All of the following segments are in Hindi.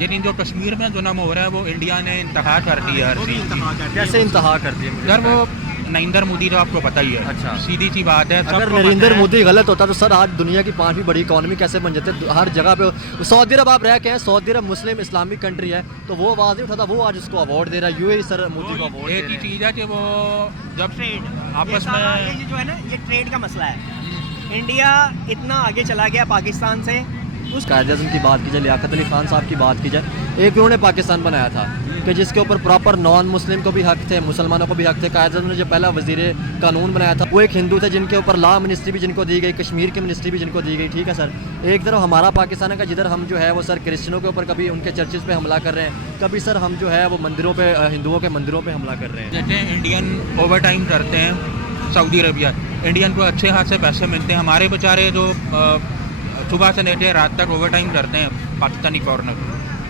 लेकिन जो कश्मीर में जुल्म हो रहा है वो इंडिया ने इंतहा कर दिया हर चीज़ की। कैसे इंतहा कर दिए मुझे सर वो बताएं। नरेंद्र मोदी तो आपको पता ही है, अच्छा। सीधी सी बात है। अगर सबको नरेंद्र पता है। मोदी गलत होता तो सर आज दुनिया की 5वीं बड़ी इकॉनमी कैसे बन जाते। हर जगह पे सऊदी अरब आप रह के हैं, सऊदी अरब मुस्लिम इस्लामिक कंट्री है, तो वो आवाज़ नहीं उठाता, वो आज उसको अवार्ड दे रहा है। यूएई सर मोदी को अवार्ड दे एक ही रहे हैं। चीज़ है कि वो जब ट्रेड आपस ये में जो है ना, ये ट्रेड का मसला है। इंडिया इतना आगे चला गया पाकिस्तान से, उस कायद-ए-आज़म की बात की जाए, लियाकत अली खान साहब की बात की जाए, एक उन्होंने पाकिस्तान बनाया था कि जिसके ऊपर प्रॉपर नॉन मुस्लिम को भी हक थे, मुसलमानों को भी हक थे। कायद-ए-आज़म ने जो पहला वज़ीर कानून बनाया था वो एक हिंदू थे, जिनके ऊपर लॉ मिनिस्ट्री भी जिनको दी गई, कश्मीर की मिनिस्ट्री भी जिनको दी गई। ठीक है सर, एक तरफ हमारा पाकिस्तान है का जिधर हम जो है वो सर क्रिश्चियनों के ऊपर कभी उनके चर्चेज़ पे हमला कर रहे हैं, कभी सर हम जो है वो मंदिरों पे हिंदुओं के मंदिरों पे हमला कर रहे हैं। जैसे इंडियन ओवर टाइम करते हैं सऊदी अरबिया, इंडियन को अच्छे हाथ से पैसे मिलते हैं। हमारे बेचारे जो सुबह से लेकर रात तक ओवर टाइम करते हैं पाकिस्तानी फॉरनर,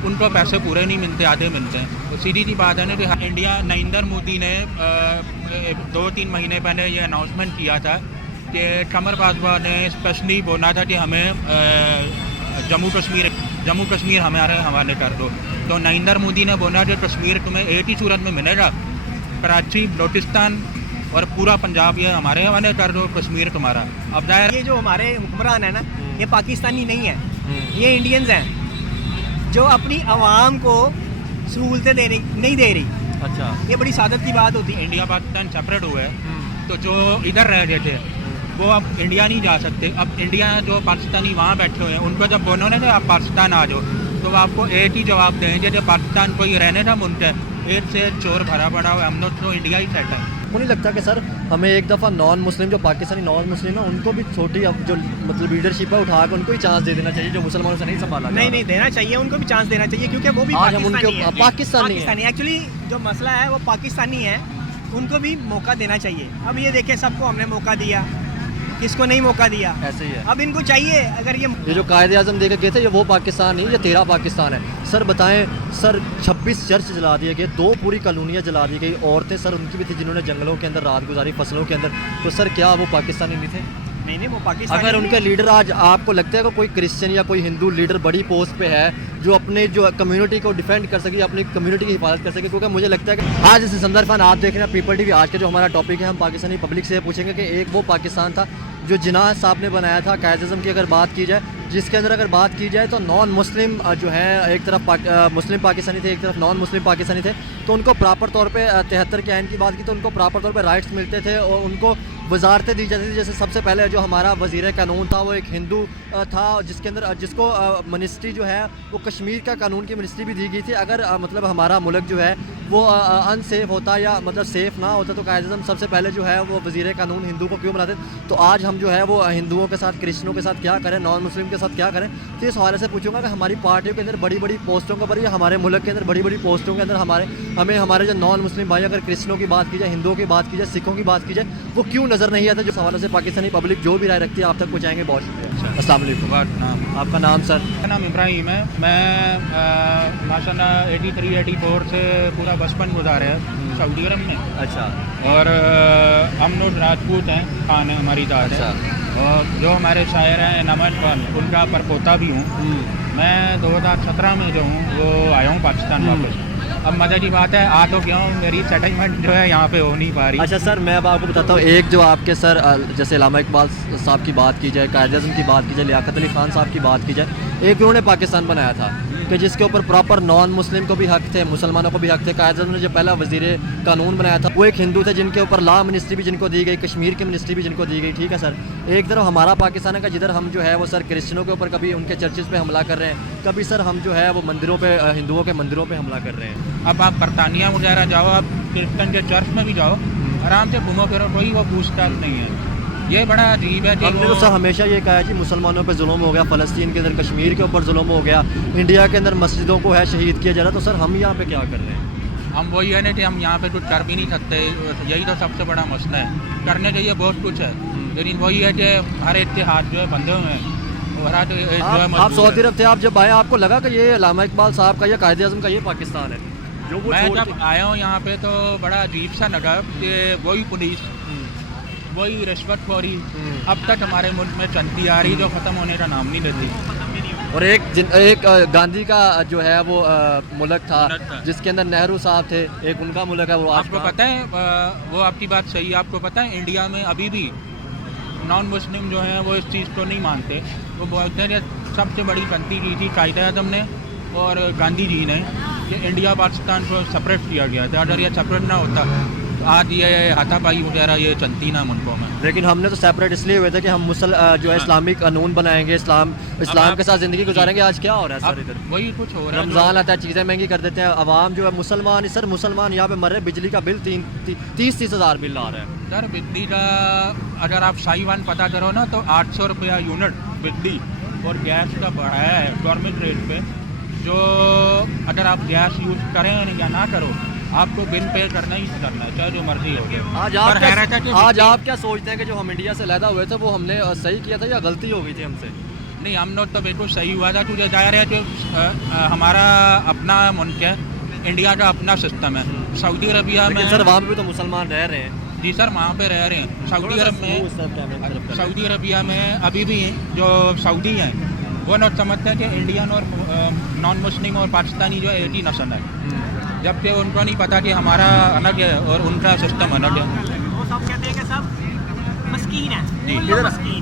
उनको पैसे पूरे नहीं मिलते, आधे मिलते हैं। तो सीधी सी बात है ना कि इंडिया, नरेंद्र मोदी ने 2-3 महीने पहले ये अनाउंसमेंट किया था कि कमर बाजवा ने स्पेशली बोला था कि हमें जम्मू कश्मीर हमारे हवाले कर दो। तो नरेंद्र मोदी ने बोला कि कश्मीर तुम्हें एक ही सूरत में मिलेगा, कराची, बलोचिस्तान और पूरा पंजाब ये हमारे हवाले कर दो, कश्मीर तुम्हारा। अब जाहिर ये जो हमारे हुक्मरान है ना, ये पाकिस्तानी नहीं है, ये इंडियंस हैं जो अपनी आवाम को सहूलतें नहीं दे रही। अच्छा। ये बड़ी सादत की बात होती है। इंडिया पाकिस्तान सेपरेट हुआ है, तो जो इधर रह रहे थे वो अब इंडिया नहीं जा सकते। अब इंडिया जो पाकिस्तानी वहाँ बैठे हुए हैं, उनको जब बोलो ना कि आप पाकिस्तान आ जाओ, तो वो आपको एक ही जवाब देंगे कि पाकिस्तान कोई रहने का मुल्क है, एक से चोर भरा पड़ा हुआ है, हम लोग तो इंडिया ही सेट है। मुझे नहीं लगता कि सर हमें एक दफ़ा नॉन मुस्लिम जो पाकिस्तानी नॉन मुस्लिम है उनको भी छोटी अब जो मतलब लीडरशिप है उठा कर उनको ही चांस दे देना चाहिए, जो मुसलमानों से नहीं संभाला जा नहीं रहा। नहीं, देना चाहिए, उनको भी चांस देना चाहिए, क्योंकि वो भी आज हम उनके पाकिस्तानी है। पाकिस्तानी है। एक्चुअली जो मसला है वो पाकिस्तानी है, उनको भी मौका देना चाहिए। अब ये देखें, सबको हमने मौका दिया, किसको नहीं मौका दिया। ऐसे ही है। अब इनको चाहिए, अगर ये जो कायद-ए-आज़म देकर गए थे ये वो पाकिस्तान नहीं, ये तेरा पाकिस्तान है। सर बताएं सर, 26 चर्च जला दिए गए, 2 पूरी कॉलोनियाँ जला दी गई, औरतें सर उनकी भी थी जिन्होंने जंगलों के अंदर रात गुजारी, फसलों के अंदर। तो सर क्या वो पाकिस्तानी नहीं थे? नहीं, वो पाकिस्तानी अगर नहीं उनके है। लीडर आज आपको लगता है कि कोई क्रिश्चियन या कोई हिंदू लीडर बड़ी पोस्ट पे है जो अपने जो कम्युनिटी को डिफेंड कर सके, अपनी कम्युनिटी की हिफाजत कर सके, क्योंकि मुझे लगता है कि आज इस संदर्भ में आप देख रहे हैं पीपल टीवी, आज का जो हमारा टॉपिक है, हम पाकिस्तानी पब्लिक से पूछेंगे कि एक वो पाकिस्तान था जो जिन्ना साहब ने बनाया था। कायद-ए-आज़म की अगर बात की जाए, जिसके अंदर अगर बात की जाए तो नॉन मुस्लिम जो है एक तरफ मुस्लिम पाकिस्तानी थे, एक तरफ नॉन मुस्लिम पाकिस्तानी थे, तो उनको प्रॉपर तौर पे 73 के आइन की बात की तो उनको प्रॉपर तौर पे राइट्स मिलते थे और उनको वजारतें दी जाती थी। जैसे सबसे पहले जो हमारा वज़ीर कानून था वो एक हिंदू था, जिसके अंदर जिसको मिनिस्ट्री जो है वो कश्मीर का कानून की मिनिस्ट्री भी दी गई थी। अगर मतलब हमारा मुल्क जो है वो अनसेफ होता या मतलब सेफ़ ना होता तो कायद-ए-आज़म सबसे पहले जो है वो वज़ीर कानून हिंदू को क्यों बनाते। तो आज हम जो है वो हिंदुओं के साथ, क्रिश्चियनों के साथ क्या करें, नॉन मुस्लिम के साथ क्या करें। तो इस हवाले से पूछूंगा कि हमारी पार्टियों के अंदर बड़ी बड़ी पोस्टों के ऊपर या हमारे मुल्क के अंदर बड़ी बड़ी पोस्टों के अंदर हमें हमारे जो नॉन मुस्लिम भाई, अगर क्रिश्चियनों की बात की जाए, हिंदुओं की बात की जाए, सिखों की बात की जाए, वो क्यों नज़र नहीं आता। जो हवाले से पाकिस्तानी पब्लिक जो भी राय रखती है आप तक पहुँचाएंगे। बहुत शुक्रिया। अस्सलाम वालेकुम। आपका नाम सर? मेरा नाम इब्राहिम है। मैं माशाल्लाह 83-84 से पूरा बचपन गुजारा है सऊदी अरब में। अच्छा। और हम लोग राजपूत हैं, खान है हमारी दाद है। और जो हमारे शायर हैं नमन खान, उनका परपोता भी हूँ। मैं 2017 में जो हूँ वो आया हूँ पाकिस्तान वापस। अब मज़े की बात है, आ तो गया हूँ, मेरी सेटलमेंट जो है यहाँ पे हो नहीं पा रही। अच्छा सर, मैं अब आपको बताता हूँ, एक जो आपके सर जैसे अल्लामा इकबाल साहब की बात की जाए, कायद-ए-आज़म की बात की जाए, लियाकत अली खान साहब की बात की जाए, एक उन्होंने पाकिस्तान बनाया था कि जिसके ऊपर प्रॉपर नॉन मुस्लिम को भी हक थे, मुसलमानों को भी हक थे। कायद-ए-आज़म ने जो पहला वज़ीर कानून बनाया था वो एक हिंदू थे, जिनके ऊपर लॉ मिनिस्ट्री भी जिनको दी गई, कश्मीर की मिनिस्ट्री भी जिनको दी गई। ठीक है सर, एक तरफ हमारा पाकिस्तान है का जिधर हम जो है वो सर क्रिश्चियनों के ऊपर कभी उनके चर्चेज़ पे हमला कर रहे हैं, कभी सर हम जो है वो मंदिरों पे, हिंदुओं के मंदिरों पे हमला कर रहे हैं। अब आप बरतानिया वगैरह जाओ, आप क्रिश्चन के चर्च में भी जाओ, आराम से घूमो फिरो, कोई वो पूछताछ नहीं है। ये बड़ा अजीब है कि हमने तो सर हमेशा ये कहा है कि मुसलमानों पे जुल्म हो गया, फ़लस्तीन के अंदर, कश्मीर के ऊपर जुल्म हो गया, इंडिया के अंदर मस्जिदों को है शहीद किया जा रहा, तो सर हम यहाँ पे क्या कर रहे हैं? हम वही है ना कि हम यहाँ पे कुछ कर भी नहीं सकते, यही तो सबसे बड़ा मसला है। करने के लिए बहुत कुछ है, लेकिन वही है कि हर एक के हाथ जो है बंधे हुए हैं। और आज जो है आप सऊदी अरब थे, आप जब आए आपको लगा कि ये अल्लामा इकबाल साहब का या कायद-ए-आज़म का ये पाकिस्तान है? जो वो मैं छोड़ जब के- आया हूँ यहाँ पे तो बड़ा अजीब सा लगा कि वही पुलिस, वही रिश्वतखोरी अब तक हमारे मुल्क में चलती आ रही, जो ख़त्म होने का नाम नहीं लेती। और एक गांधी का जो है वो मुल्क था मुल्क था। जिसके अंदर नेहरू साहब थे, एक उनका मुल्क है वो आज आपको पता है वो आपकी बात सही है। आपको पता है इंडिया में अभी भी नॉन मुस्लिम जो हैं वो इस चीज़ को नहीं मानते। वो बोलते हैं कि सबसे बड़ी गलती की थी कायदे आज़म ने और गांधी जी ने कि इंडिया पाकिस्तान को सेपरेट किया गया था। अगर ये सेपरेट ना होता तो आज ये हाथापाई वगैरह ये चलती ना मुल्कों में। लेकिन हमने तो सेपरेट इसलिए हुए थे कि हम जो है इस्लामिक कानून बनाएंगे, इस्लाम आप- के साथ ज़िंदगी गुजारेंगे। आज क्या हो रहा है अब सर इधर? वही कुछ हो रहा है। रमज़ान आता है, चीज़ें महंगी कर देते हैं, आवाम जो है मुसलमान सर मुसलमान यहाँ पे मर रहे, बिजली का बिल 30 हज़ार बिल आ रहा है। सर बिजली का अगर आप साहिवान पता करो ना तो 800 रुपया यूनिट बिजली और गैस का बढ़ाया है गवर्नमेंट रेट पे। जो अगर आप गैस यूज़ करें या ना करो आपको बिल पे करना ही करना है, चाहे जो मर्जी हो गया। आज आप क्या सोचते हैं कि जो हम इंडिया से लैदा हुए थे वो हमने सही किया था या गलती हो गई थी हमसे? नहीं, हम लोग तो बिल्कुल सही हुआ था। तुझे जाहिर है जो हमारा अपना मुल्क है, इंडिया का अपना सिस्टम है। सऊदी अरबिया में सर वहाँ पे भी तो मुसलमान रह रहे हैं। जी सर वहाँ पे रह रहे हैं। सऊदी अरबिया में अभी भी जो सऊदी हैं वो लोग समझते हैं कि इंडियन और नॉन मुस्लिम और पाकिस्तानी जो है एक ही नस्ल है, जबकि उनको नहीं पता कि हमारा अलग है और उनका सिस्टम अलग है। वो सब कहते हैं कि सब मस्कीन है। जी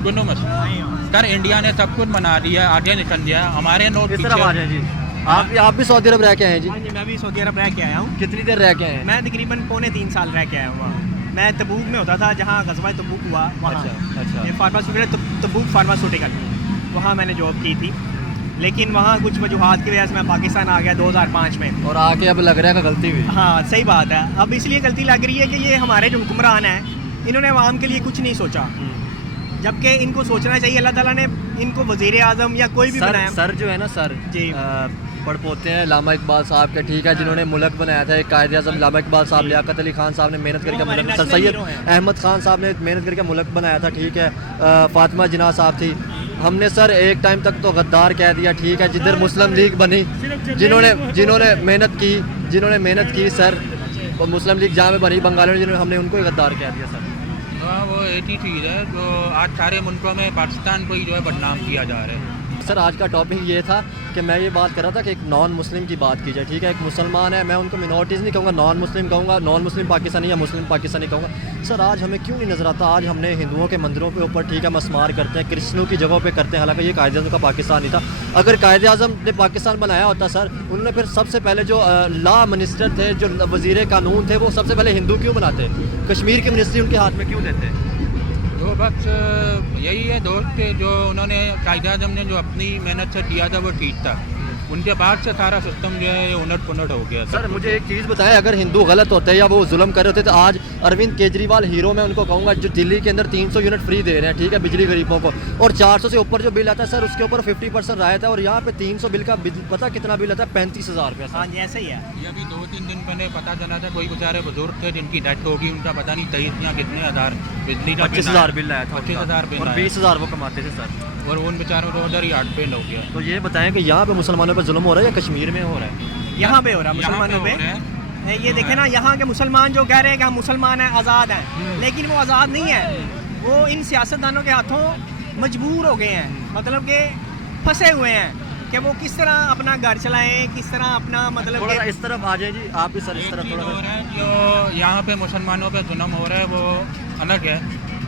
दोनों मस्लिम। सर इंडिया ने सब कुछ बना दिया, आगे निकल दिया। हमारे लोग किस तरह आवाज है जी? आप भी सऊदी अरब रह के आए हैं जी? हाँ जी, मैं भी सऊदी अरब रह के आया हूँ। कितनी देर रह के आए हैं? मैं तकरीबन 3.25 साल रह के आया हूँ वहाँ। मैं तबूक में होता था, जहाँ गज़वा तबूक हुआ वहाँ। अच्छा। ये फार्मास्यूटिकल तबूक फार्मास्यूटिकल, वहाँ मैंने जॉब की थी। लेकिन वहाँ कुछ वजूहात की वजह से मैं पाकिस्तान आ गया 2005 में। और आके अब लग रहा है कि गलती हुई। हाँ सही बात है। अब इसलिए गलती लग रही है कि ये हमारे जो हुक्मरान हैं इन्होंने अवाम के लिए कुछ नहीं सोचा, जबकि इनको सोचना चाहिए। अल्लाह ताला ने इनको वज़ीर आज़म या कोई भी बनाया। सर जो है ना सर जी पड़पोते हैं लामा इकबाल साहब के, ठीक है, जिन्होंने मुल्क बनाया था। एक कायदे आज़म लामा इकबाल साहब, लियाकत अली खान साहब ने मेहनत करके हमारे मुल्क, national सैयद hero हैं। अहमद खान साहब ने मेहनत करके मुल्क बनाया था, ठीक है। फातिमा जिन्ना साहब थी। हमने सर एक टाइम तक तो गद्दार कह दिया, ठीक है, जिधर मुस्लिम लीग बनी, जिन्होंने मेहनत की सर, और मुस्लिम लीग जहाँ में बनी बंगालियों ने, जिन्होंने हमने उनको ही गद्दार कह दिया सर। हाँ, वो एक ही चीज़ है जो आज सारे मुल्कों में पाकिस्तान को ही जो है बदनाम किया जा रहा है। सर आज का टॉपिक ये था कि मैं ये बात कर रहा था कि एक नॉन मुस्लिम की बात की जाए, ठीक है। एक मुसलमान है, मैं उनको मिनॉरिटीज़ नहीं कहूँगा, नॉन मुस्लिम कहूँगा, नॉन मुस्लिम पाकिस्तानी या मुस्लिम पाकिस्तानी कहूँगा। सर आज हमें क्यों नहीं नज़र आता? आज हमने हिंदुओं के मंदिरों के ऊपर, ठीक है, मस्मार करते हैं, क्रिश्चनों की जगहों पे करते हैं, हालांकि ये कायदे आज़म का पाकिस्तान नहीं था। अगर कायदे आज़म ने पाकिस्तान बनाया होता सर, उन्होंने फिर सबसे पहले जो लॉ मिनिस्टर थे, जो वज़ीर कानून थे, वो सबसे पहले हिंदू क्यों बनाते? कश्मीर की मिनिस्ट्री उनके हाथ में क्यों देते? तो बस यही है दोस्त के जो उन्होंने कायदे आज़म ने जो अपनी मेहनत से किया था वो ठीक था। उनके बाद से सारा सिस्टम जो है उलट पुलट हो गया। सर मुझे एक चीज़ बताएं, अगर हिंदू गलत होते या वो जुल्म कर रहे होते तो आज अरविंद केजरीवाल हीरो, मैं उनको कहूँगा, जो दिल्ली के अंदर 300 यूनिट फ्री दे रहे हैं, ठीक है, बिजली गरीबों को, और 400 से ऊपर जो बिल आता है सर उसके ऊपर 50% रायत है, और यहाँ पे 300 बिल का पता कितना बिल आता है? 35,000 रुपये। हाँ जी ऐसा ही है। ये अभी 2-3 दिन पहले पता चला था, कोई बेचारे बुजुर्ग थे जिनकी डेथ होगी, उनका पता नहीं 23 या कितने हज़ार बिजली का 25,000 बिल आया था, 25,000 बिल और आया। 20,000 वो कमाते थे सर। और उन बेचारों को उधर ही हार्ट फेल हो गया। तो ये बताएं कि यहाँ पे मुसलमानों पर जुल्म हो रहा है या कश्मीर में हो रहा है? यहाँ पे हो रहा है यहाँ मुसलमानों हो पे। रहा है। ये देखे ना, यहाँ के मुसलमान जो कह रहे हैं कि हम मुसलमान हैं, आज़ाद हैं, लेकिन वो आज़ाद नहीं है। वो इन सियासतदानों के हाथों मजबूर हो गए हैं, मतलब कि फंसे हुए हैं कि वो किस तरह अपना घर चलाएं, किस तरह अपना मतलब थोड़ा सा कि इस तरफ आ जाए जी, आप भी सर इस तरफ एक चीज़ थोड़ा और सा। है जो यहाँ पे मुसलमानों पे जुल्म हो रहा है वो अलग है,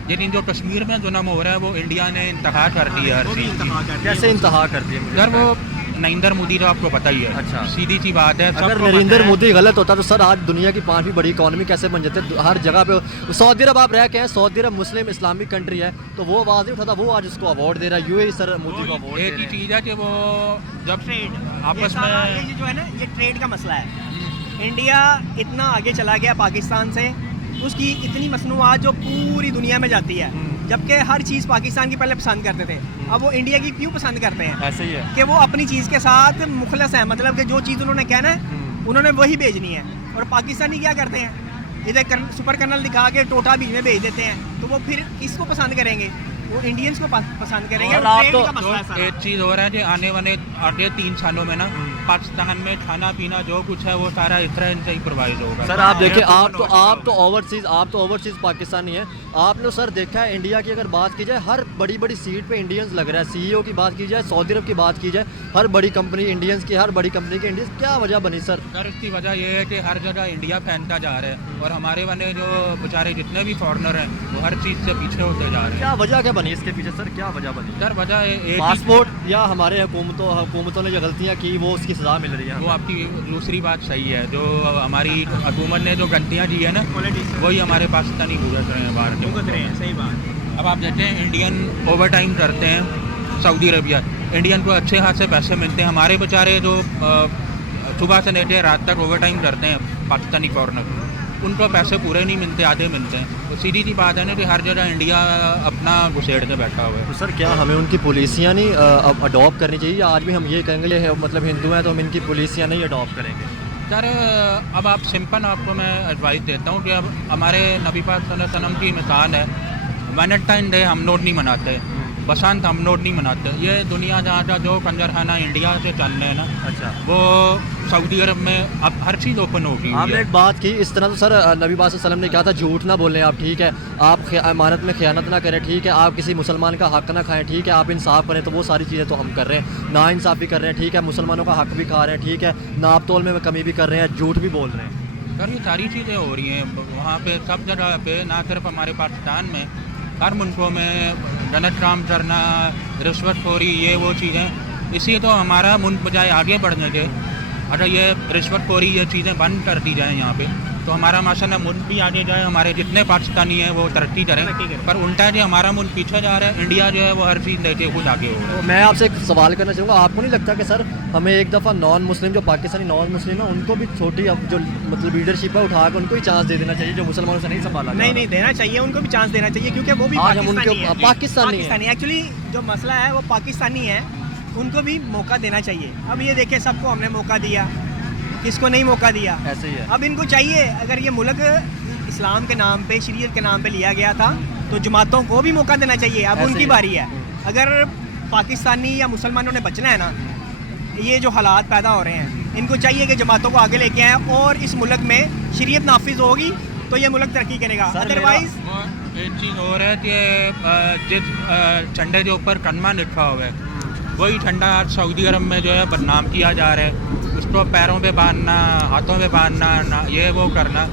लेकिन जो कश्मीर में जुल्म हो रहा है वो इंडिया ने इंतहा कर दिया हर चीज़ की। कैसे इंतहा कर दिए मुझे सर वो बताएं। नरेंद्र मोदी तो आपको पता ही है। अच्छा। सीधी सी बात है। अगर सबको नरेंद्र पता है। मोदी गलत होता तो सर आज दुनिया की 5वीं बड़ी इकॉनमी कैसे बन जाते? हर जगह पे सऊदी अरब आप रह के हैं, सऊदी अरब मुस्लिम इस्लामिक कंट्री है, तो वो आवाज़ नहीं उठाता, वो आज उसको अवार्ड दे रहा है। यूएई सर मोदी को अवार्ड दे एक ही रहे हैं। चीज़ है कि वो जब ट्रेड आपस ये में जो है ना, ये ट्रेड का मसला है। इंडिया इतना आगे चला गया पाकिस्तान से, उसकी इतनी मसनूआत जो पूरी दुनिया में जाती है, जबकि हर चीज़ पाकिस्तान की पहले पसंद करते थे, अब वो इंडिया की क्यों पसंद करते हैं? ऐसे ही है कि वो अपनी चीज़ के साथ मुखलस है, मतलब कि जो चीज़ उन्होंने कहना है उन्होंने वही भेजनी है। और पाकिस्तानी क्या करते हैं, इधर सुपर कर्नल दिखा के टोटा बीच में भेज देते हैं, तो वो फिर किसको पसंद करेंगे? वो इंडियंस को पसंद करेंगे। और और आप ट्रेड तो- का मसला है सारा। एक चीज़ हो रहा है कि आने वाले 3 सालों में ना पाकिस्तान में खाना पीना जो कुछ है वो सारा इसराइल से ही प्रोवाइड होगा। सर आप देखिए, ये आप तो ओवरसीज पाकिस्तानी हैं। आपने सर देखा है इंडिया की अगर बात की जाए, हर बड़ी बड़ी सीट पे इंडियंस लग रहा है। सीईओ की बात की जाए, सऊदी अरब की बात की जाए, हर बड़ी कंपनी इंडियंस की, हर बड़ी कंपनी के इंडियंस। क्या वजह बनी सर? सर इसकी वजह ये है कि हर जगह इंडिया फैलता जा रहा है और हमारे बने जो बेचारे जितने भी फॉरेनर हैं वो हर चीज़ से पीछे होते जा रहे हैं। क्या वजह क्या बनी इसके पीछे सर? क्या वजह बनी? सर वजह एक पासपोर्ट या हमारे हुकूमतों ने जो गलतियाँ की वो उसकी सज़ा मिल रही है? वो आपकी दूसरी बात सही है, जो हमारी हुकूमत ने जो गलतियाँ की है ना वही हमारे पाकिस्तानी भुगत रहे हैं, बाहर के भुगत रहे हैं। सही बात। अब आप देखते हैं इंडियन ओवर टाइम करते हैं सऊदी अरबिया, इंडियन को अच्छे खासे पैसे मिलते हैं। हमारे बेचारे जो सुबह से लेकर रात तक ओवर टाइम करते हैं पाकिस्तानी फॉरेनर, उनको पैसे पूरे नहीं मिलते, आधे मिलते हैं। तो सीधी सी बात है ना कि हर जगह इंडिया अपना घुसेड़ के बैठा हुआ है। तो सर क्या हमें उनकी पॉलिसियाँ नहीं अब अडॉप्ट करनी चाहिए, या आज भी हम ये कहेंगे ये मतलब हिंदू हैं तो हम इनकी पॉलिसियाँ नहीं अडॉप्ट करेंगे? सर अब आप सिंपल आपको मैं एडवाइस देता हूँ कि अब हमारे नबी पाक सल्लल्लाहु अलैहि वसल्लम की मिसाल है, वैलेंटाइन डे हम लोग नहीं मनाते, बसंत हम लोग नहीं मनाते। ये दुनिया जहाँ जो कंजरखाना इंडिया से चल रहे हैं ना, अच्छा, वो सऊदी अरब में अब हर चीज़ ओपन होगी। आपने एक बात की इस तरह, तो सर नबी पाक सल्लल्लाहु अलैहि वसल्लम ने कहा था झूठ ना बोलें आप, ठीक है, आप अमानत में ख़यानत ना करें, ठीक है, आप किसी मुसलमान का हक़ ना खाएं, ठीक है, आप इंसाफ करें। तो वो सारी चीज़ें तो हम कर रहे हैं, ना इंसाफ़ी कर रहे हैं, ठीक है, मुसलमानों का हक़ भी खा रहे हैं, ठीक है, नाप तोल में कमी भी कर रहे हैं, झूठ भी बोल रहे हैं। सर ये सारी चीज़ें हो रही हैं वहाँ पे, सब जगह पे, ना सिर्फ हमारे पाकिस्तान में, हर मुल्कों में गलत काम करना, रिश्वतखोरी, ये वो चीज़ें। इसी तो हमारा मुल्क बजाय आगे बढ़ने के, अगर ये रिश्वतखोरी ये चीज़ें बंद कर दी जाएँ यहाँ पे, तो हमारा माशाल्लाह मुल्क भी आगे जाए, हमारे जितने पाकिस्तानी हैं वो तरक्की करें। पर उल्टा जो हमारा मुल्क पीछे जा रहा है, इंडिया जो है वो हर चीज़ लेके खुद आगे हो रहा है। तो मैं आपसे एक सवाल करना चाहूँगा, आपको नहीं लगता कि सर हमें एक दफ़ा नॉन मुस्लिम, जो पाकिस्तानी नॉन मुस्लिम है, उनको भी छोटी अब जो मतलब लीडरशिप है उठा कर उनको ही चांस दे देना चाहिए, जो मुसलमानों से नहीं संभाला? नहीं देना चाहिए, उनको भी चांस देना चाहिए, क्योंकि वो भी आज हम उनके पाकिस्तानी पाकिस्तानी एक्चुअली जो मसला है वो पाकिस्तानी है, उनको भी मौका देना चाहिए। अब ये देखें, सबको हमने मौका दिया, किसको नहीं मौका दिया? ऐसे ही है। अब इनको चाहिए, अगर ये मुल्क इस्लाम के नाम पे, शरीयत के नाम पे लिया गया था, तो जमातों को भी मौका देना चाहिए। अब ऐसे उनकी ही। बारी है। अगर पाकिस्तानी या मुसलमानों ने बचना है ना, ये जो हालात पैदा हो रहे हैं, इनको चाहिए कि जमातों को आगे लेके आएँ, और इस मुल्क में शरीयत नाफिज होगी तो ये मुल्क तरक्की करेगा। अदरवाइज एक चीज़ और है कि जिस झंडे के ऊपर कलमा लिखा हुआ है, वही झंडा आज सऊदी अरब में जो है बदनाम किया जा रहा है। उसको पैरों पे बांधना, हाथों पे बांधना, ये वो करना,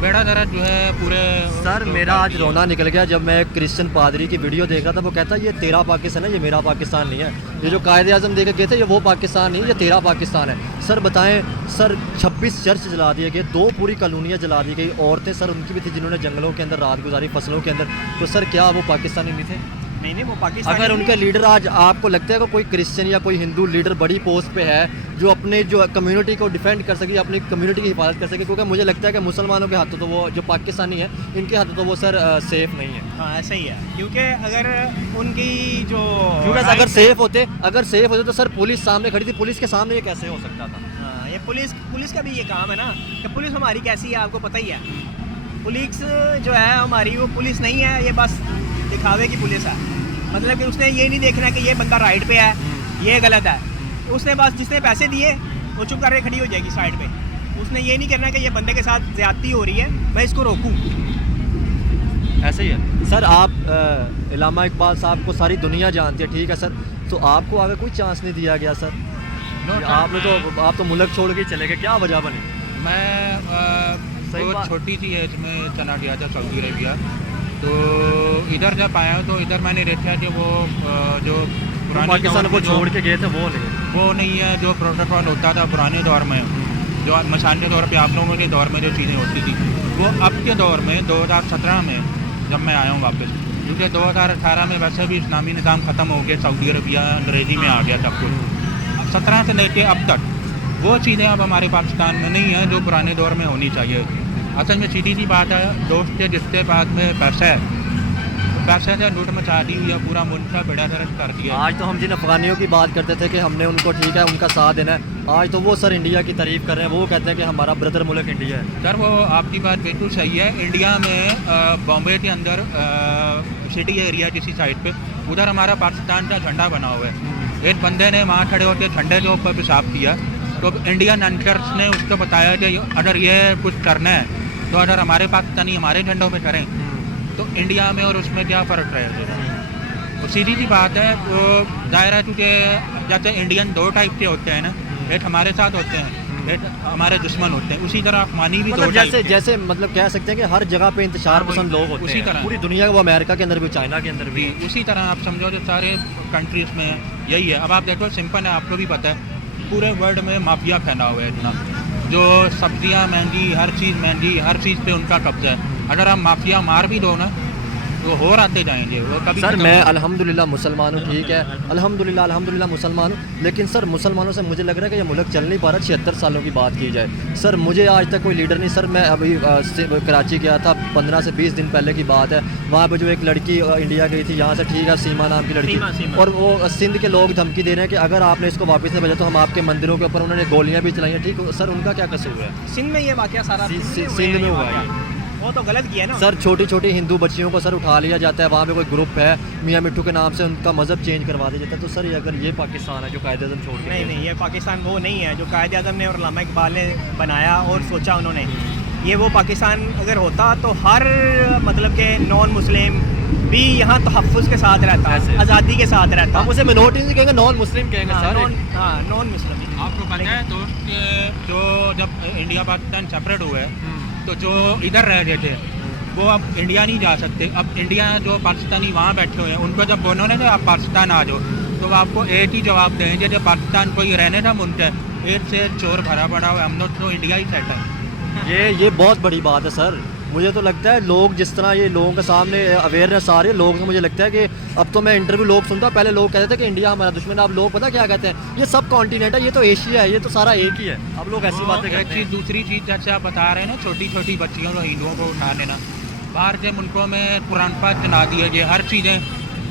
बेड़ा दर्द जो है पूरे। सर मेरा आज रोना निकल गया जब मैं एक क्रिश्चियन पादरी की वीडियो देख रहा था। वो कहता है ये तेरा पाकिस्तान है, ये मेरा पाकिस्तान नहीं है। ये जो कायदे आज़म दे के गए थे, ये वो पाकिस्तान नहीं है, ये तेरा पाकिस्तान है। सर बताएं सर, 26 चर्च जला दिए गए, 2 पूरी कॉलोनियाँ जला दी गई, औरतें सर उनकी भी थी जिन्होंने जंगलों के अंदर रात गुजारी, फसलों के अंदर। तो सर क्या वो पाकिस्तानी नहीं थे? नहीं, वो पाकिस्तान। अगर उनके लीडर, आज आपको लगता है कि कोई क्रिश्चियन या कोई हिंदू लीडर बड़ी पोस्ट पे है जो अपने जो कम्युनिटी को डिफेंड कर सके, अपनी कम्युनिटी की हिफाजत कर सके? क्योंकि मुझे लगता है कि मुसलमानों के हाथों तो वो जो पाकिस्तानी है, इनके हाथों तो वो सर सेफ नहीं है। हाँ ऐसा ही है, क्योंकि अगर उनकी जो क्योंकि अगर सेफ होते तो सर पुलिस सामने खड़ी थी, पुलिस के सामने ये कैसे हो सकता था? हाँ, ये पुलिस का भी ये काम है ना, कि पुलिस हमारी कैसी है आपको पता ही है। पुलिस जो है हमारी, वो पुलिस नहीं है, ये बस दिखावे की पुलिस है। मतलब कि उसने ये नहीं देखना कि ये बंदा राइट पे है, ये गलत है। उसने बस जिसने पैसे दिए वो चुप करके खड़ी हो जाएगी साइड पे। उसने ये नहीं करना कि ये बंदे के साथ ज़्यादती हो रही है, मैं इसको रोकूं। ऐसे ही है सर। आप इलामा इकबाल साहब को सारी दुनिया जानती है, ठीक है सर, तो आपको आगे कोई चांस नहीं दिया गया सर? आप तो मुल्क छोड़ के चले गए, क्या वजह बनी? मैं बहुत छोटी सी एज में चला गया था सऊदी अरेबिया। तो इधर जब आया तो इधर मैंने देखा कि वो जो पुराने पाकिस्तान को छोड़ के गए थे वो नहीं है जो प्रोटोकॉल होता था पुराने दौर में, जो मिसाल के तौर पे आप लोगों के दौर में जो चीज़ें होती थी, वो अब के दौर में 2017 में जब मैं आया हूँ वापस, क्योंकि 2018 में वैसे भी इस्लामी निज़ाम ख़त्म हो गया, सऊदी अरबिया अंग्रेज़ी में आ गया सब कुछ। 17 से लेके अब तक वो चीज़ें अब हमारे पाकिस्तान में नहीं है जो पुराने दौर में होनी चाहिए। असल में सीधी सी बात है, दोस्त के जिसके पास में पैसा है, पैसे से लूट मचा दी हुई है, पूरा मुल्क का बेड़ा गर्क कर दिया। आज तो हम जिन अफगानियों की बात करते थे कि हमने उनको, ठीक है, उनका साथ देना है, आज तो वो सर इंडिया की तारीफ़ कर रहे हैं। वो कहते हैं कि हमारा ब्रदर मुल्क इंडिया है। सर वो आपकी बात बिल्कुल सही है। इंडिया में बॉम्बे के अंदर सिटी एरिया किसी साइड पे, उधर हमारा पाकिस्तान का झंडा बना हुआ है। एक बंदे ने वहाँ खड़े होकर झंडे के ऊपर पेशाब किया, तो इंडियन एंकर्स ने उसको बताया कि अगर ये कुछ करना है तो अगर हमारे पाकिस्तानी हमारे झंडों पे करें तो इंडिया में और उसमें क्या फ़र्क रहेगा। तो सीधी सी बात है, वो जाहिर है क्योंकि जैसे इंडियन दो टाइप के होते हैं ना, एक हमारे साथ होते हैं, एक हमारे दुश्मन होते हैं, उसी तरह अफगानी भी मतलब दो टाइप जैसे के। जैसे मतलब कह सकते हैं कि हर जगह पे इंतशार पसंद लोग होते उसी हैं, तरह। पूरी दुनिया वो अमेरिका के अंदर भी, चाइना के अंदर भी। भी उसी तरह आप समझो जो सारे कंट्रीज़ में यही है। अब आप देखो सिंपल है, आपको भी पता है पूरे वर्ल्ड में माफिया फैला हुआ है इतना, जो सब्जियां महंगी, हर चीज़ महंगी, हर चीज़ पे उनका कब्जा है। अगर आप माफिया मार भी दो ना तो और आते जाएंगे वो कभी सर खत्म मैं नहीं। अल्हम्दुलिल्लाह मुसलमान हूँ, ठीक है, अल्हम्दुलिल्लाह मुसलमान हूँ, लेकिन सर मुसलमानों से मुझे लग रहा है कि ये मुल्क चल नहीं पा रहा। 76 सालों की बात की जाए सर, मुझे आज तक कोई लीडर नहीं। सर मैं अभी कराची गया था, 15 से 20 दिन पहले की बात है। वहाँ पर जो एक लड़की इंडिया गई थी यहाँ से, ठीक है, सीमा नाम की लड़की, और वो सिंध के लोग धमकी दे रहे हैं कि अगर आपने इसको वापस नहीं भेजा तो हम आपके मंदिरों के ऊपर, उन्होंने गोलियाँ भी चलाई हैं। ठीक है सर, उनका क्या कसूर है? सिंध में ये वाकया सारा सिंध में हुआ है ये। वो तो गलत किया ना सर छोटी छोटी हिंदू बच्चियों को सर उठा लिया जाता है, वहाँ पे कोई ग्रुप है मियाँ मिट्टू के नाम से, उनका मज़हब चेंज करवा दिया जाता है। तो सर ये अगर ये पाकिस्तान है जो कायदे-ए-आज़म छोड़ के नहीं नहीं, ये पाकिस्तान वो नहीं है जो कायदे आज़म ने और अल्लामा इकबाल ने बनाया और सोचा उन्होंने। ये वो पाकिस्तान अगर होता तो हर मतलब के नॉन मुस्लिम भी यहाँ तहफ़्फ़ुज़ के साथ रहता है, आज़ादी के साथ रहता। हम उसे मिनोरिटी नहीं कहेंगे, नॉन मुस्लिम कहेंगे सर। Non Muslim. आपको पता है दोस्त कि जो जब इंडिया पाकिस्तान सेपरेट हुए तो जो इधर रह रहे थे वो अब इंडिया नहीं जा सकते। अब इंडिया जो पाकिस्तानी वहाँ बैठे हुए हैं उनको जब बोलो ना कि आप पाकिस्तान आ जाओ तो वो आपको एक ही जवाब देंगे कि पाकिस्तान कोई रहने का मुल्क है, एक से चोर भरा पड़ा हुआ, हम लोग तो इंडिया ही सेट है। ये बहुत बड़ी बात है सर। मुझे तो लगता है लोग जिस तरह ये लोगों के सामने अवेयरनेस आ रही है लोगों को, मुझे लगता है कि अब तो मैं इंटरव्यू लोग सुनता, पहले लोग कहते थे कि इंडिया हमारा दुश्मन है, अब लोग पता क्या कहते हैं, ये सब कॉन्टिनेंट है, ये तो एशिया है, ये तो सारा एक ही है। अब लोग ऐसी बातें एक कहते चीज़, हैं। दूसरी चीज़ जैसे आप बता रहे हैं ना, छोटी छोटी बच्चियों को, हिंदुओं को उठा लेना, बाहर के मुल्कों में कुरान पाक चला दिए गए, हर चीज़ें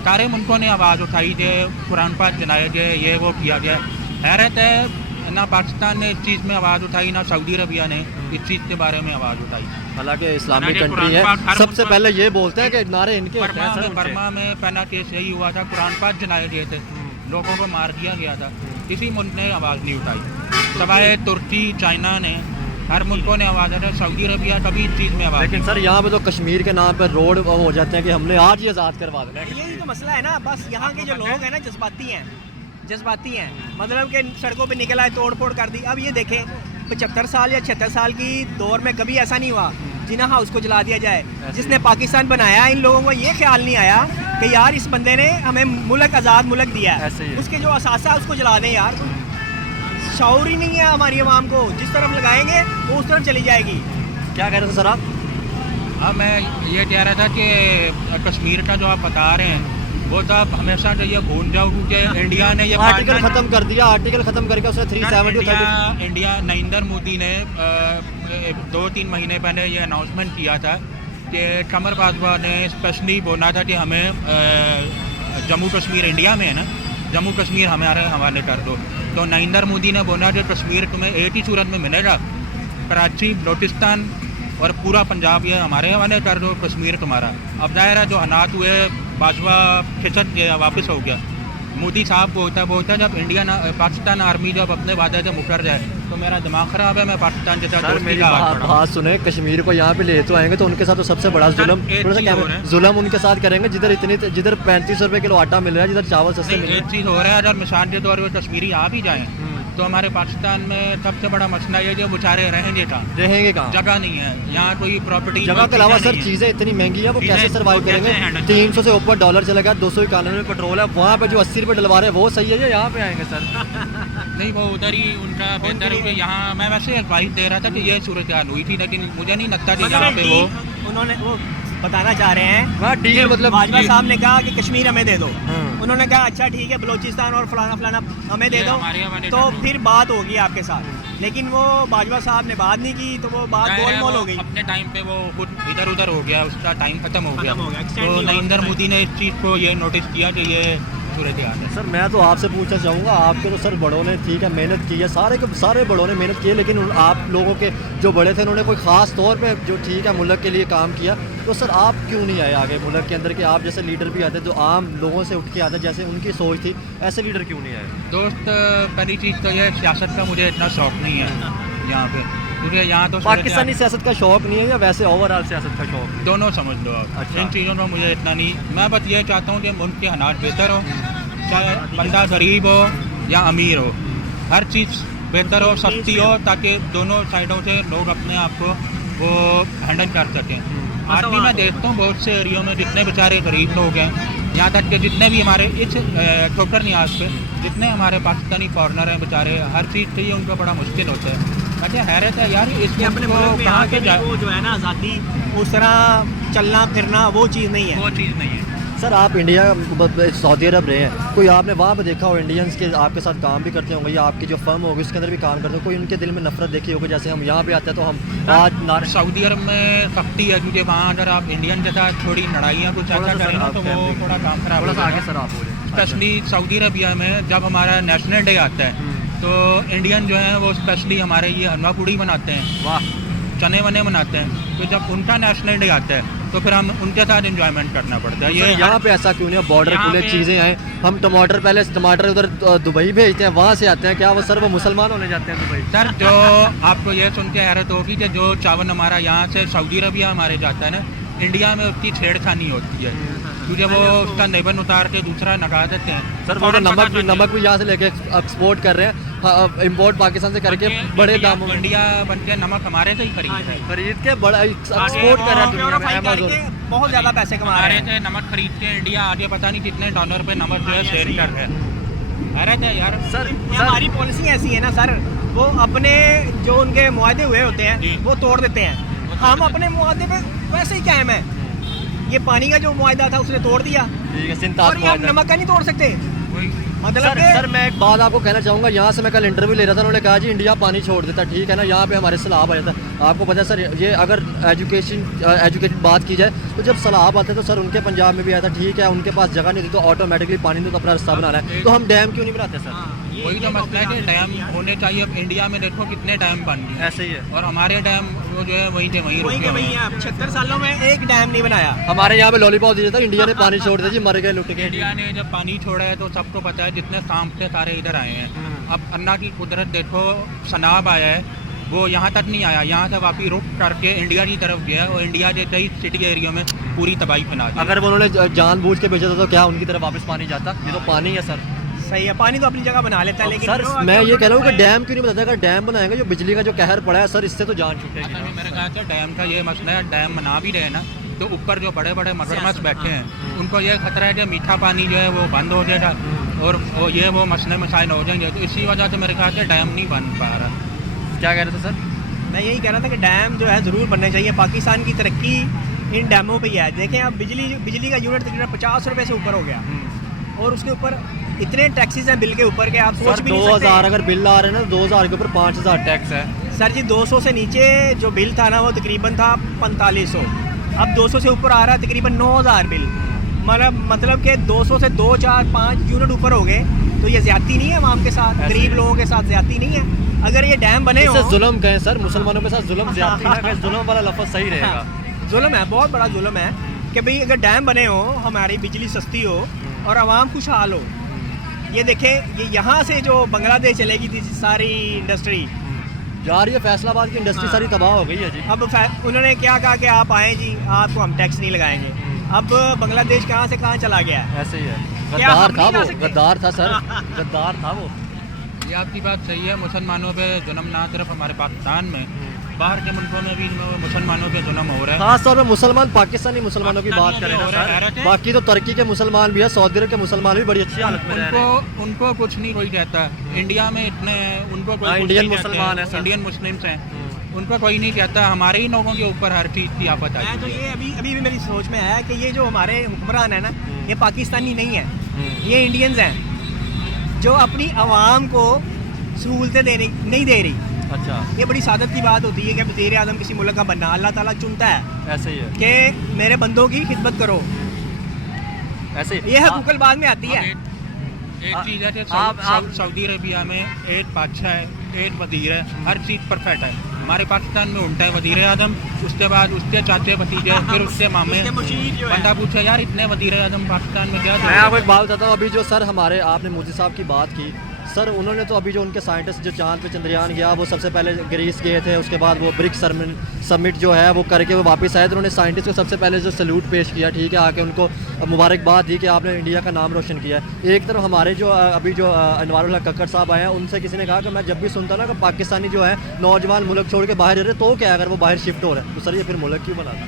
सारे मुल्कों ने आवाज़ उठाई जे कुरान पाक चलाए गए, ये वो किया गया। हैरत है ना पाकिस्तान ने इस चीज़ में आवाज़ उठाई, ना सऊदी अरबिया ने इस चीज़ के बारे में आवाज़ उठाई। हालांकि इस्लामिक हालांकि कंट्री है, कुरान पाक हर सबसे मुल्क- पहले ये बोलते हैं कि नारे इनके होते हैं सर, उनसे। बर्मा में पहला केस यही हुआ था, कुरान पाक जलाए गए थे, लोगों को मार दिया गया था, किसी मुल्क ने आवाज़ नहीं उठाई सवाए तुर्की, चाइना ने, हर मुल्कों ने आवाज़ उठाई। सऊदी अरबिया कभी इस चीज़ में आवाज़ लेकिन सर यहाँ पे तो कश्मीर के नाम पर रोड हो जाते हैं कि हमने आज ही आज़ाद करवा देना है। यही तो मसला है ना, बस यहाँ के जो लोग हैं ना जज्बाती हैं, मतलब कि सड़कों पे निकल आए, तोड़ फोड़ कर दी। अब ये देखें 75 साल या 76 साल की दौर में कभी ऐसा नहीं हुआ जिना हाउस को जला दिया जाए। जिसने पाकिस्तान बनाया, इन लोगों को ये ख्याल नहीं आया कि यार इस बंदे ने हमें मुल्क आज़ाद मुल्क दिया है, ऐसे ही है। उसके जो असासा है उसको जला दें यार। शऊर ही नहीं है हमारी आवाम को, जिस तरफ लगाएंगे वो उस तरफ चली जाएगी। क्या कह रहे थे सर आप? अब मैं ये कह रहा था कि कश्मीर का जो आप बता रहे हैं वो तो आप हमेशा तो ये भूल जाओ क्योंकि इंडिया ने ये आर्टिकल खत्म कर दिया, आर्टिकल खत्म करके उसने 370 इंडिया नरेंद्र मोदी ने 2-3 महीने पहले ये अनाउंसमेंट किया था कि कमर बाजवा ने स्पेशली बोला था कि हमें जम्मू कश्मीर इंडिया में है ना, जम्मू कश्मीर हमारे हवाले कर दो। तो नरेंद्र मोदी ने बोला कि कश्मीर तुम्हें एक ही सूरत में मिलेगा, कराची, बलोचिस्तान और पूरा पंजाब ये हमारे हवाले कर दो, कश्मीर तुम्हारा। अब जाहिर है जो हालात हुए, बाजवा खिसक गया, वापस हो गया। मोदी साहब बोलता जब पाकिस्तान आर्मी जब अपने वादे से मुकर जाए तो मेरा दिमाग ख़राब है, मैं पाकिस्तान के साथ सर दोस्ती मेरी का हाथ बढ़ाऊं। बात सुने, कश्मीर को यहाँ पे ले तो आएंगे तो उनके साथ तो सबसे बड़ा जुल्म, एक थोड़ा सा चीज़ क्या और है। जुल्म उनके साथ करेंगे जिधर 35 रुपए किलो आटा मिल रहा है, जिधर चावल सस्ते नहीं, मिल रहे एक चीज़ हो रहा है, अगर मिसाल के तौर पर कश्मीरी आ भी जाएँ तो हमारे पाकिस्तान में सबसे बड़ा मसला ये जो बेचारे रहेंगे कहाँ, रहेंगे कहाँ? जगह नहीं है यहाँ, कोई प्रॉपर्टी जगह के अलावा सर चीज़ें इतनी महंगी हैं, वो चीज़ें कैसे सर्वाइव वो कैसे करेंगे? handle 300 से ऊपर डॉलर चला गया, 291 में पेट्रोल है, वहाँ पे जो 80 रुपए डलवा रहे हैं वो सही है या यहाँ पे आएंगे सर? नहीं, वो उधर ही उनका बेहतर है कि यहाँ। मैं वैसे एडवाइस दे रहा था कि ये सूरत हाल हुई थी, लेकिन मुझे नहीं लगता कि यहाँ पे वो उन्होंने वो बताना चाह रहे हैं, वहाँ डील मतलब बाजवा साहब ने कहा कि कश्मीर हमें दे दो, हाँ। उन्होंने कहा अच्छा ठीक है बलोचिस्तान और फलाना फलाना हमें दे ये दो, हमारे हवाले तो कर दो। फिर बात होगी आपके साथ। लेकिन वो बाजवा साहब ने बात नहीं की तो वो बात जाहिर है गोलमोल वो हो गई। अपने टाइम पे वो खुद इधर उधर हो गया, उसका टाइम खत्म हो गया। खत्म हो गया, extend तो नहीं हो नरेंद्र मोदी ने इस चीज़ को ये नोटिस किया कि ये सूरत हाल है। सर मैं तो आपसे पूछना चाहूँगा, आपके तो सर बड़ों ने ठीक है मेहनत की है, सारे बड़ों ने मेहनत की है, लेकिन आप लोगों के जो बड़े थे उन्होंने कोई ख़ास तौर पे जो ठीक है मुल्क के लिए काम किया, तो सर आप क्यों नहीं आए आगे मुल्क के अंदर कि आप जैसे लीडर भी आते जो आम लोगों से उठ के आते जैसे उनकी सोच थी, ऐसे लीडर क्यों नहीं आए? दोस्त, पहली चीज़ तो ये सियासत का मुझे इतना शौक नहीं है यहाँ पे, क्योंकि यहाँ तो पाकिस्तानी सियासत का शौक नहीं है या वैसे ओवरऑल सियासत का शौक है? दोनों समझ लो आप। अच्छा। इन चीज़ों में मुझे इतना नहीं, मैं बस ये चाहता हूँ कि मुल्क के हालात बेहतर हो, चाहे बंदा गरीब हो या अमीर हो, हर चीज़ बेहतर हो, सस्ती हो, ताकि दोनों साइडों से लोग अपने आप को वो हैंडल कर सकें। आज भी मैं देखता हूँ बहुत से एरियो में जितने बेचारे गरीब लोग हैं, यहाँ तक कि जितने भी हमारे इस ठोकर न्याज पे जितने हमारे पाकिस्तानी फॉरनर हैं बेचारे, हर चीज़ के लिए उनको बड़ा मुश्किल होता है। मैं क्या हैरत है यार, इस अपने मुल्क में कहाँ आके से भी जाए, वो जो है ना आज़ादी, उस तरह चलना फिरना वो चीज़ नहीं है। वो चीज़ नहीं है। सर आप इंडिया सऊदी अरब रहे हैं, कोई आपने वहाँ पर देखा हो इंडियंस के आपके साथ काम भी करते होंगे या आपकी जो फर्म होगी उसके अंदर भी काम करते हो, कोई उनके दिल में नफरत देखी होगी? जैसे हम यहाँ पे आते हैं तो हम आज सऊदी अरब में सख्ती है, क्योंकि वहाँ अगर आप इंडियन के साथ थोड़ी लड़ाइयाँ कुछ थोड़ा ऐसा सा करें ना तो सर वो आप थोड़ा काम खराब थोड़ा हो सा आगे जाएगा। सर आप बोले। स्पेशली सऊदी अरबिया में जब हमारा नेशनल डे आता है तो इंडियन जो है वो स्पेशली हमारे ये हलवा पूड़ी बनाते हैं, वाह, चने वने बनाते हैं, तो जब उनका नेशनल डे आता है तो फिर हम उनके साथ एंजॉयमेंट करना पड़ता है। ये यहाँ पे ऐसा क्यों नहीं है? बॉर्डर यहाँ खुले पे- चीज़ें हैं, हम टमाटर उधर दुबई भेजते हैं, वहाँ से आते हैं, क्या वो सर वो मुसलमान होने जाते हैं दुबई? सर जो आपको ये सुन के हैरत होगी कि जो चावल हमारा यहाँ से सऊदी अरबिया हमारे जाता है ना, इंडिया में उसकी छेड़खानी होती है, क्योंकि वो उसका नेबन उतार के दूसरा लगा देते हैं। सर वो तो नमक भी यहाँ से लेके एक्सपोर्ट कर रहे हैं, इम्पोर्ट पाकिस्तान से करके बड़े दामों में इंडिया बन के नमक हमारे से ही खरीद है। खरीद के बड़ा एक्सपोर्ट कर रहा है दुनिया में, अमेज़न। बहुत ज़्यादा पैसे कमा हमारे रहे हैं। से नमक खरीद के इंडिया आगे पता नहीं कितने डॉलर पे नमक जो है सेल कर रहे हैं। हैरत है यार। सर ये हमारी पॉलिसी ऐसी है ना सर, वो अपने जो उनके मुआहदे हुए होते हैं जी। वो तोड़ देते हैं, हम अपने मुआहदे पे वैसे ही कायम है। ये पानी का जो मुआहदा था उसने तोड़ दिया, ठीक है, सिंतास और ये हम नमक का नहीं तोड़ सकते। वही मतलब सर कि सर मैं एक बात आपको कहना चाहूँगा, यहाँ से मैं कल इंटरव्यू ले रहा था, उन्होंने कहा जी इंडिया पानी छोड़ देता, ठीक है ना, यहाँ पे हमारे सैलाब आ जाता है। आपको पता है सर, ये अगर एजुकेशन बात की जाए तो जब सैलाब आते हैं तो सर उनके पंजाब में भी आता, ठीक है, उनके पास जगह नहीं होती तो ऑटोमेटिकली पानी तो अपना रास्ता बनाना है, तो हम डैम क्यों नहीं बनाते सर? वही तो मसला है कि डैम होने चाहिए। अब इंडिया में देखो कितने डैम बन गए, ऐसे ही है। और हमारे डैम वो जो है वहीं के वहीं वही रुके के हुए वही हैं। है, 76 सालों में एक डैम नहीं बनाया। हमारे यहाँ पे लॉलीपॉप दिया था, इंडिया ने पानी छोड़ दिया जी, मर गए लुट के। इंडिया ने जब पानी छोड़ा है तो सबको पता है जितने सांप थे सारे इधर आए हैं। अब अल्लाह की कुदरत देखो, सनाब आया है, वो यहाँ तक नहीं आया, यहाँ से वापस रुक करके इंडिया की तरफ गया और इंडिया के कई सिटी एरिया में पूरी तबाही फैला दी। अगर वो उन्होंने जानबूझ के भेजा था तो क्या उनकी तरफ वापस पानी जाता? ये तो पानी है सर। सही है, पानी तो अपनी जगह बना लेता है, लेकिन सर जो मैं आगे ये कह रहा हूँ कि उन्होंने- डैम क्यों नहीं बताते? अगर डैम बनाएंगे, जो बिजली का जो कहर पड़ा है सर, इससे तो जान छूटेगी असल ना। में मेरे ख्याल से डैम का ये मसला है, डैम बना भी रहे ना तो ऊपर जो बड़े बड़े मगरमच्छ बैठे हैं उनको ये खतरा है कि मीठा पानी जो है वो बंद हो जाएगा और वो मसले मसाइल हो जाएंगे, तो इसी वजह से मेरे ख्याल से डैम नहीं बन पा रहा। क्या कह रहे थे सर? मैं यही कह रहा था कि डैम जो है ज़रूर बनने चाहिए। पाकिस्तान की तरक्की इन डैमों पे ही है। देखें अब बिजली का यूनिट तकरीबन 50 रुपये से ऊपर हो गया, और उसके ऊपर इतने टैक्सेस हैं बिल के ऊपर के आप सोच सर भी नहीं 2000 सकते। अगर बिल आ रहे हैं ना, 2000 के ऊपर 5000 टैक्स है। सर जी 200 से नीचे जो बिल था ना वो तकरीबन था 4500, अब 200 से ऊपर आ रहा है तकरीबन 9000 बिल। मतलब कि 200 से 2, 4, 5 यूनिट ऊपर हो गए, तो ये ज्यादती नहीं है आवाम के साथ, ऐसे गरीब ही। लोगों के साथ ज्यादती नहीं है। अगर ये डैम बने हो, इससे जुल्म कहें सर, मुसलमानों के साथ जुल्म ज्यादा ना कहें, जुल्म वाला लफ्ज़ सही रहेगा। जुल्म है, बहुत बड़ा जुल्म है कि भाई अगर डैम बने हो, हमारी बिजली सस्ती हो और आवाम खुशहाल हो। ये देखें, ये यहाँ से जो बांग्लादेश चलेगी थी सारी इंडस्ट्री, यार ये फैसलाबाद की इंडस्ट्री सारी तबाह हो गई है जी। अब उन्होंने क्या कहा कि आप आएँ जी, आपको हम टैक्स नहीं लगाएंगे। अब बांग्लादेश कहाँ से कहाँ चला गया है। ऐसे ही है, क्या हम गद्दार था नहीं ला वो, सकते? गद्दार था सर, गद्दार था वो। ये आपकी बात सही है, मुसलमानों पे जुल्म ना सिर्फ हमारे पाकिस्तान में, बाहर के मुल्कों में भी मुसलमानों पे जुल्म हो रहा है। खास तौर पे मुसलमान, पाकिस्तानी मुसलमानों की बात पाकिस्तानियों करें पे ना हो रहा है, हैरत सर, है। बाकी तो तुर्की के मुसलमान भी है, सऊदी अरब के मुसलमान भी बड़ी अच्छी हालत में रह रहे हैं। उनको कुछ नहीं कोई कहता। इंडिया में इतने हैं, उनको कोई हाँ, कुछ इंडियन नहीं कहते। मुसलमान है सर। इंडियन मुस्लिम्स हैं, उनको कोई नहीं कहता। हमारे ही लोगों के ऊपर हर चीज़ की आफत आई मैं तो ये अभी भी मेरी सोच में है कि ये जो हमारे हुक्मरान है ना, ये पाकिस्तानी नहीं है, ये इंडियंस हैं जो अपनी आवाम को सहूलतें नहीं दे रही। अच्छा, ये बड़ी सादत की बात होती है कि वज़ीर आज़म किसी मुल्क का बनना, अल्लाह ताला चुनता है ऐसे ही है, कि मेरे बंदों की खिदमत करो। ऐसे ही। ये हकूक़ल बाद में आती है। एक चीज़ है कि आप सऊदी अरबिया में एक बादशाह है, एक वजीर है, हर चीज़ परफेक्ट है। हमारे पाकिस्तान में उल्टा है, वजीर आजम, उसके बाद उसके चाचे भतीजे, फिर उसके मामे। बंदा पूछे यार इतने वजीर आजम पाकिस्तान में क्या? मैं आपको एक बात बताता हूँ, अभी जो सर हमारे आपने मोदी साहब की बात की, सर उन्होंने तो अभी जो उनके साइंटिस्ट जो चांद पे चंद्रयान गया वो सबसे पहले ग्रीस गए थे, उसके बाद वो ब्रिक्स समिट जो है वो करके वो वापस आए, तो उन्होंने साइंटिस्ट को सबसे पहले जो सल्यूट पेश किया, ठीक है, आके उनको मुबारकबाद दी कि आपने इंडिया का नाम रोशन किया है। एक तरफ हमारे जो अभी जो अनवारुल हक कक्कड़ साहब आए हैं, उनसे किसी ने कहा कि मैं जब भी सुनता ना कि पाकिस्तानी जो है नौजवान मुल्क छोड़ के बाहर जा रहे, तो क्या अगर वो बाहर शिफ्ट हो रहे हैं तो सर ये फिर मुल्क क्यों बनाना?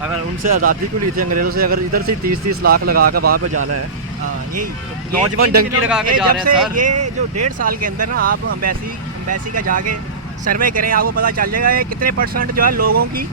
अगर उनसे आज़ादी क्यों ली थी अंग्रेज़ों से, अगर इधर से 30-30 लाख लगा कर वहाँ पर जाना है, यही नौजवान डंकी लगा के जा रहे हैं सर। ये जो 1.5 साल के अंदर ना आप एम्बेसी का जाके सर्वे करें, आपको पता चल जाएगा ये कितने % जो है लोगों की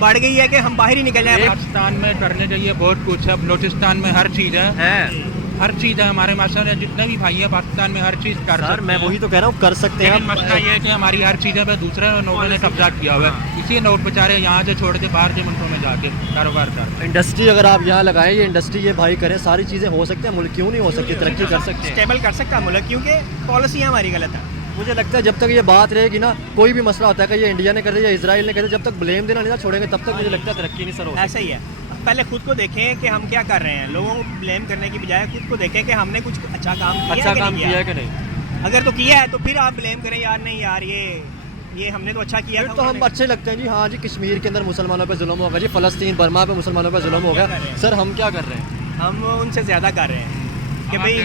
बढ़ गई है कि हम बाहर ही निकल जाए। पाकिस्तान में करने चाहिए बहुत कुछ है, बलोचिस्तान में हर चीज़ है, हर चीज़ है। हमारे माशा जितने भी भाई हैं पाकिस्तान में हर चीज़ कर सर मैं वही तो कह रहा हूँ, कर सकते हैं। लेकिन मसला ये है कि हमारी हर चीज़ें पे दूसरे लोगों ने कब्जा किया हुआ है, इसी लोग बेचारे यहाँ से छोड़ के बाहर के मुल्कों में जाके कारोबार कर। इंडस्ट्री अगर आप यहाँ लगाएं, ये इंडस्ट्री ये भाई करें, सारी चीज़ें हो सकती हैं, मुल्क क्यों नहीं हो सकती, तरक्की कर सकते हैं, स्टेबल कर सकता है मुल्क, क्योंकि पॉलिसी हमारी गलत है। मुझे लगता है जब तक ये बात रहेगी ना, कोई भी मसला होता है कि ये इंडिया ने कर दिया या इजराइल ने कर दिया, जब तक ब्लेम देना नहीं ना छोड़ेंगे तब तक मुझे लगता है तरक्की नहीं सर हो। ऐसा ही है, पहले खुद को देखें कि हम क्या कर रहे हैं, लोगों को ब्लेम करने की बजाय खुद को देखें कि हमने कुछ अच्छा काम किया है कि नहीं। अगर तो किया है तो फिर आप ब्लेम करें, यार नहीं यार ये हमने तो अच्छा किया फिर था, तो हम अच्छे लगते हैं जी, हाँ जी कश्मीर के अंदर मुसलमानों पे जुल्म होगा जी, फ़लस्तीन बर्मा पे मुसलमानों पे जुल्म होगा, सर हम क्या कर रहे हैं? हम उनसे ज़्यादा कर रहे हैं कि भाई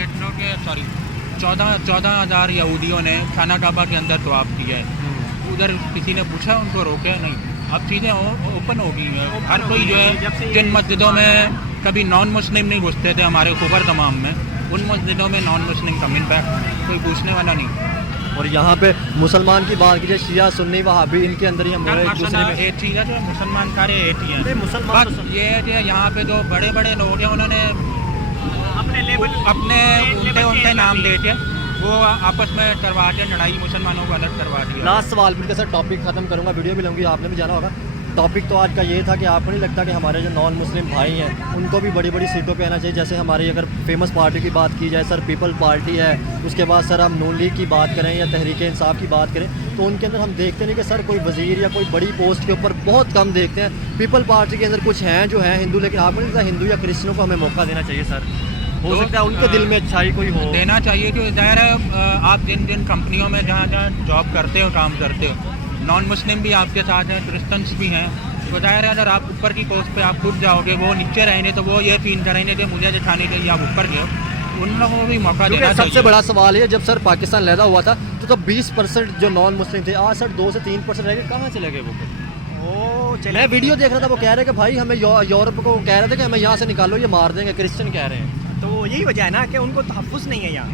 सॉरी 14,000 यहूदियों ने खाना काबा के अंदर तवाफ किया है, उधर किसी ने पूछा, उनको रोके नहीं। अब चीज़ें ओपन हो गई हैं, हर कोई जो है, जिन मस्जिदों में कभी नॉन मुस्लिम नहीं घुसते थे हमारे खबर तमाम में, उन मस्जिदों में नॉन मुस्लिम कम इन पैक्ट कोई पूछने वाला नहीं। और यहाँ पे मुसलमान की बात कीजिए, शिया सुन्नी वहाबी इनके अंदर ही हम लोग एक दूसरे में एक चीज़ है जो मुसलमान सारे एक ही हैं, मुसलमान बस ये है कि यहाँ पे जो बड़े बड़े लोग हैं उन्होंने अपने लेवल अपने उनके नाम दे के वो आपस में करवा के लड़ाई मुसलमानों को अलग करवा दिया। लास्ट सवाल फिर सर टॉपिक ख़त्म करूँगा, वीडियो भी लूँगी, आपने भी जाना होगा। टॉपिक तो आज का ये था कि आपको नहीं लगता कि हमारे जो नॉन मुस्लिम भाई हैं उनको भी बड़ी बड़ी सीटों पे आना चाहिए? जैसे हमारी अगर फेमस पार्टी की बात की जाए सर, पीपल पार्टी है, उसके बाद सर हम नून लीग की बात करें या तहरीक इंसाफ की बात करें, तो उनके अंदर हम देखते नहीं कि सर कोई वज़ीर या कोई बड़ी पोस्ट के ऊपर बहुत कम देखते हैं। पीपल पार्टी के अंदर कुछ हैं जो हैं हिंदू, लेकिन आपको नहीं लगता हिंदू या क्रिश्चियनों को हमें मौका देना चाहिए सर? हो सकता है उनके दिल में अच्छाई कोई हो, देना चाहिए। क्योंकि ज़ाहिर है आप जिन जिन कंपनियों में जहाँ जहाँ जॉब करते हो, काम करते हो, नॉन मुस्लिम भी आपके साथ हैं, क्रिश्चियंस भी हैं, तो ज़ाहिर है अगर आप ऊपर की पोस्ट पे आप खुद जाओगे, वो नीचे रहेंगे तो वो ये फील करेंगे कि मुझे दिखाने के लिए आप ऊपर गए, उन लोगों को भी मौका देना चाहिए। सबसे बड़ा सवाल है, जब सर पाकिस्तान लहदा हुआ था तो 20% जो नॉन मुस्लिम थे, आज सर 2 से 3% रह गए, कहाँ चले गए वो? मैं वीडियो देख रहा था, वो कह रहे कि भाई हमें यूरोप को कह रहे थे कि हमें यहाँ से निकालो, ये मार देंगे, क्रिश्चियन कह रहे हैं। तो यही वजह है ना कि उनको तहफ़्फ़ुज़ नहीं है यहाँ,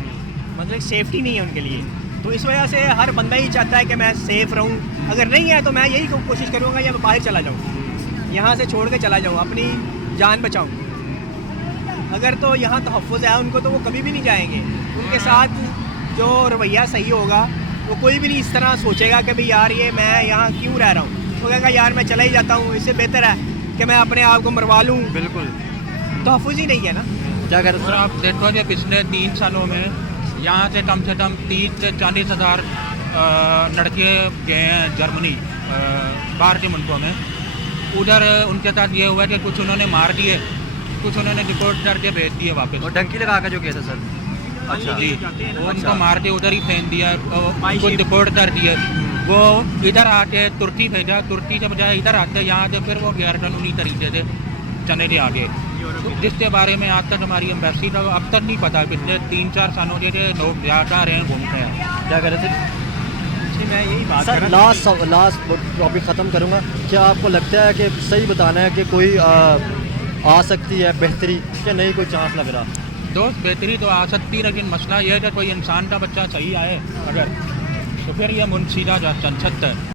मतलब सेफ्टी नहीं है उनके लिए, तो इस वजह से हर बंदा ही चाहता है कि मैं सेफ़ रहूँ। अगर नहीं है तो मैं यही कोशिश करूँगा या मैं बाहर चला जाऊँ, यहाँ से छोड़ के चला जाऊँ, अपनी जान बचाऊँ। अगर तो यहाँ तहफ़्फ़ुज़ है उनको तो वो कभी भी नहीं जाएंगे, उनके साथ जो रवैया सही होगा वो कोई भी नहीं इस तरह सोचेगा कि भाई यार ये मैं यहाँ क्यों रह रहा हूँ, वो कहेगा यार मैं चला ही जाता हूँ, इससे बेहतर है कि मैं अपने आप को मरवा लूँ। बिल्कुल तहफ़्फ़ुज़ ही नहीं है ना। क्या करें सर? आप देखो कि पिछले 3 सालों में यहाँ से कम 30 से 40 हज़ार लड़के गए हैं जर्मनी, बाहर के मुल्कों में। उधर उनके साथ ये हुआ कि कुछ उन्होंने मार दिए, कुछ उन्होंने डिपोर्ट करके भेज दिए वापस। और डंकी लगा के जो किया था सर? अच्छा जी, वो उनको मार के उधर ही फेंक दिया, उनको डिपोर्ट कर दिए। वो इधर आके तुर्की भेजा, तुर्की के बजाय इधर आते, यहाँ से फिर वो गैर कानूनी तरीके से चले गए आगे, जिसके बारे में आज तक हमारी एम्बेसी का अब तक नहीं पता। पिछले 3-4 सालों से लोग जा रहे हैं, घूमते हैं। क्या कह रहे थे मैं यही बात सर? लास्ट टॉपिक ख़त्म करूँगा। क्या आपको लगता है कि सही बताना है कि कोई आ सकती है बेहतरी, क्या नहीं कोई चांस लग रहा? दोस्त बेहतरी तो आ सकती, लेकिन मसला ये है कि कोई इंसान का बच्चा सही आए अगर, तो फिर ये मुंशीदा जा चल सकता है।